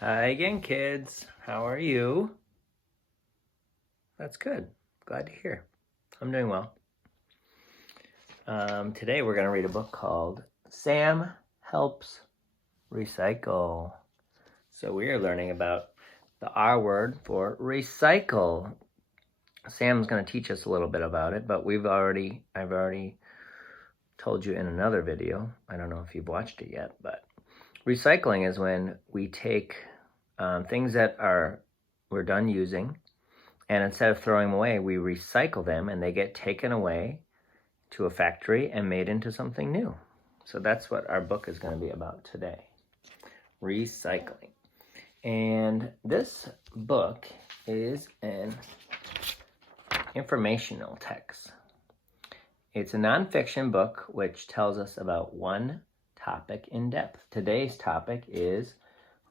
Hi again, kids. How are you? That's good. Glad to hear. I'm doing well. Today we're going to read a book called Sam Helps Recycle. So we are learning about the R word for recycle. Sam's going to teach us a little bit about it, but I've already told you in another video. I don't know if you've watched it yet, but recycling is when we take things that we're done using, and instead of throwing them away, we recycle them and they get taken away to a factory and made into something new. So that's what our book is going to be about today. Recycling. And this book is an informational text. It's a nonfiction book which tells us about one topic in depth. Today's topic is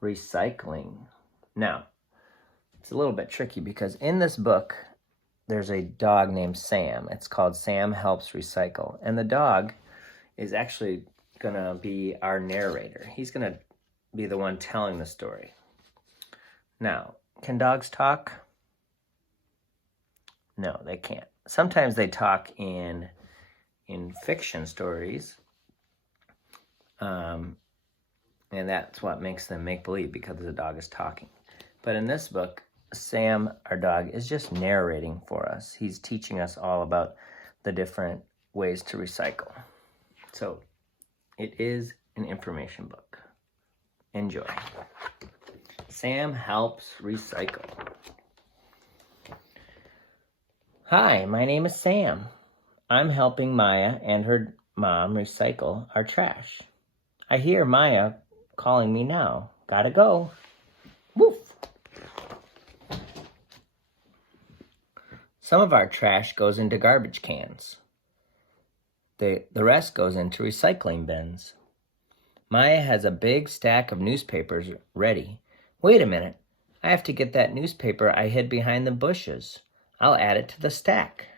recycling. Now, it's a little bit tricky because in this book, there's a dog named Sam. It's called Sam Helps Recycle. And the dog is actually going to be our narrator. He's going to be the one telling the story. Now, can dogs talk? No, they can't. Sometimes they talk in fiction stories. And that's what makes them make-believe, because the dog is talking. But in this book, Sam, our dog, is just narrating for us. He's teaching us all about the different ways to recycle. So it is an information book. Enjoy. Sam Helps Recycle. Hi, my name is Sam. I'm helping Maya and her mom recycle our trash. I hear Maya calling me now. Gotta go. Woof. Some of our trash goes into garbage cans. The rest goes into recycling bins. Maya has a big stack of newspapers ready. Wait a minute. I have to get that newspaper I hid behind the bushes. I'll add it to the stack.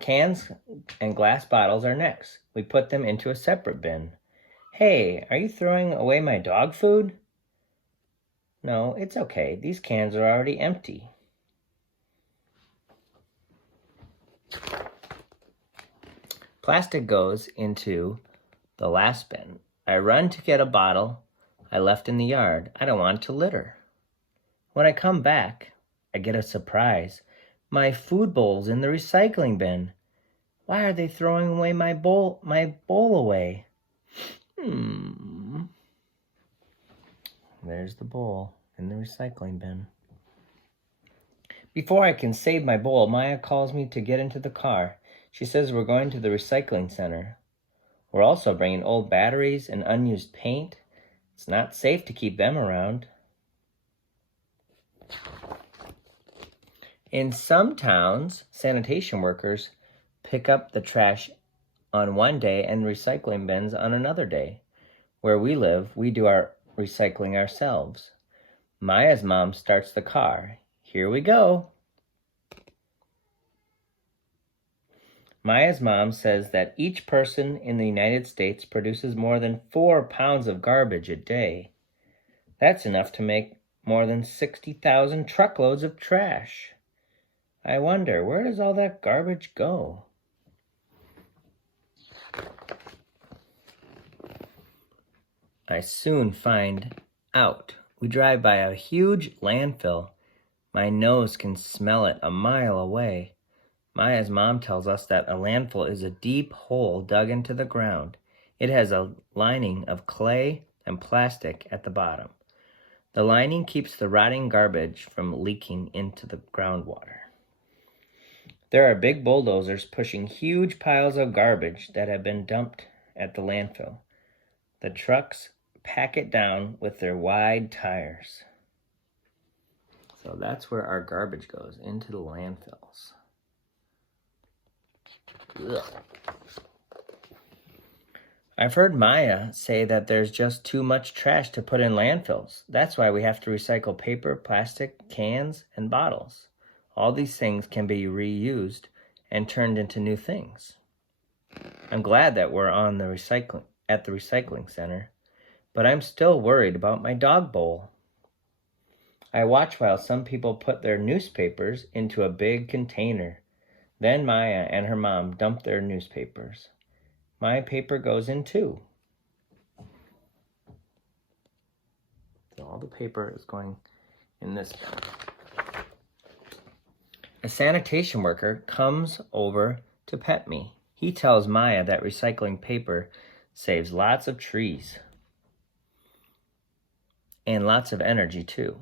Cans and glass bottles are next. We put them into a separate bin. Hey, are you throwing away my dog food? No, it's okay. These cans are already empty. Plastic goes into the last bin. I run to get a bottle I left in the yard. I don't want to litter. When I come back, I get a surprise. My food bowl's in the recycling bin. Why are they throwing away my bowl away? There's the bowl in the recycling bin. Before I can save my bowl, Maya calls me to get into the car. She says we're going to the recycling center. We're also bringing old batteries and unused paint. It's not safe to keep them around. In some towns, sanitation workers pick up the trash on one day and recycling bins on another day. Where we live, we do our recycling ourselves. Maya's mom starts the car. Here we go. Maya's mom says that each person in the United States produces more than 4 pounds of garbage a day. That's enough to make more than 60,000 truckloads of trash. I wonder, where does all that garbage go? I soon find out. We drive by a huge landfill. My nose can smell it a mile away. Maya's mom tells us that a landfill is a deep hole dug into the ground. It has a lining of clay and plastic at the bottom. The lining keeps the rotting garbage from leaking into the groundwater. There are big bulldozers pushing huge piles of garbage that have been dumped at the landfill. The trucks pack it down with their wide tires. So that's where our garbage goes, into the landfills. Ugh. I've heard Maya say that there's just too much trash to put in landfills. That's why we have to recycle paper, plastic, cans, and bottles. All these things can be reused and turned into new things. I'm glad that we're at the recycling center. but I'm still worried about my dog bowl. I watch while some people put their newspapers into a big container. Then Maya and her mom dump their newspapers. My paper goes in too. So all the paper is going in this bin. A sanitation worker comes over to pet me. He tells Maya that recycling paper saves lots of trees and lots of energy too.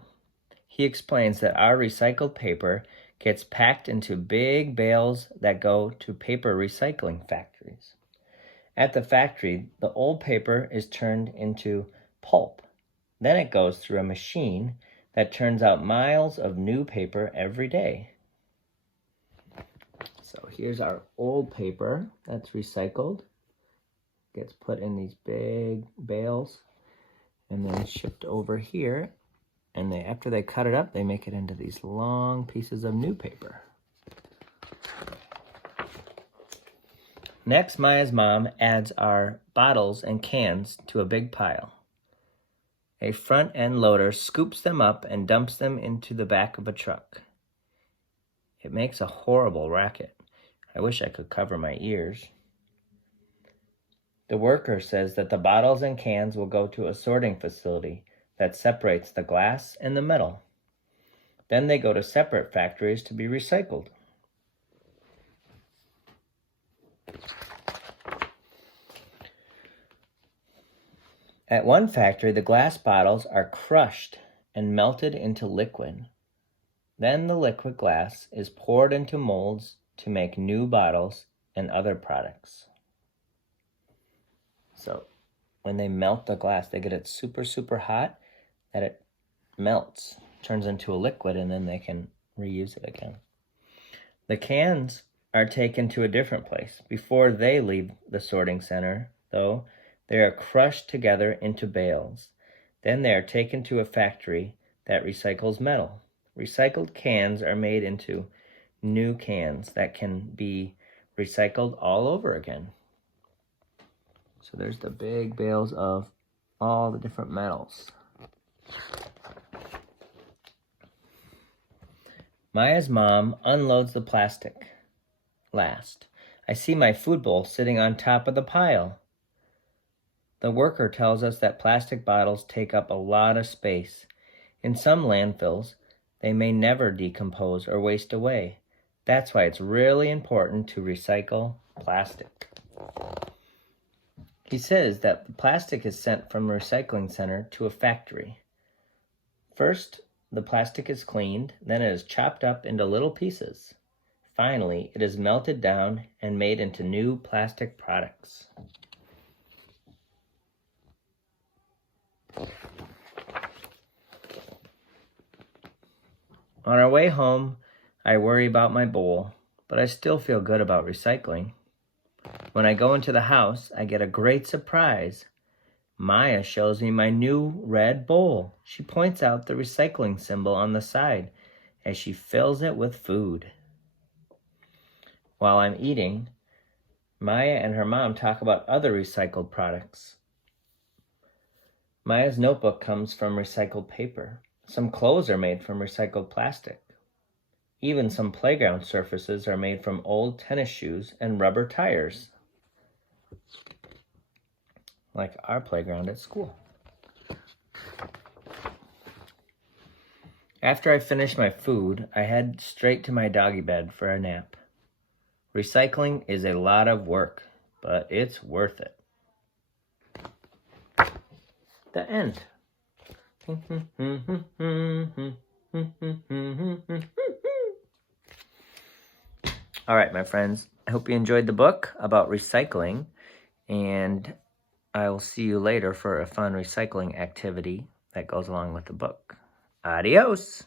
He explains that our recycled paper gets packed into big bales that go to paper recycling factories. At the factory, the old paper is turned into pulp. Then it goes through a machine that turns out miles of new paper every day. So here's our old paper that's recycled. Gets put in these big bales and then shipped over here. And after they cut it up, they make it into these long pieces of new paper. Next, Maya's mom adds our bottles and cans to a big pile. A front-end loader scoops them up and dumps them into the back of a truck. It makes a horrible racket. I wish I could cover my ears. The worker says that the bottles and cans will go to a sorting facility that separates the glass and the metal. Then they go to separate factories to be recycled. At one factory, the glass bottles are crushed and melted into liquid. Then the liquid glass is poured into molds to make new bottles and other products. So when they melt the glass, they get it super, super hot that it melts, turns into a liquid, and then they can reuse it again. The cans are taken to a different place. Before they leave the sorting center, though, they are crushed together into bales. Then they are taken to a factory that recycles metal. Recycled cans are made into new cans that can be recycled all over again. So there's the big bales of all the different metals. Maya's mom unloads the plastic last. I see my food bowl sitting on top of the pile. The worker tells us that plastic bottles take up a lot of space. In some landfills, they may never decompose or waste away. That's why it's really important to recycle plastic. He says that the plastic is sent from a recycling center to a factory. First, the plastic is cleaned, then it is chopped up into little pieces. Finally, it is melted down and made into new plastic products. On our way home, I worry about my bowl, but I still feel good about recycling. When I go into the house, I get a great surprise. Maya shows me my new red bowl. She points out the recycling symbol on the side as she fills it with food. While I'm eating, Maya and her mom talk about other recycled products. Maya's notebook comes from recycled paper. Some clothes are made from recycled plastic. Even some playground surfaces are made from old tennis shoes and rubber tires, like our playground at school. After I finish my food, I head straight to my doggy bed for a nap. Recycling is a lot of work, but it's worth it. The end. All right, my friends, I hope you enjoyed the book about recycling, and I will see you later for a fun recycling activity that goes along with the book. Adios!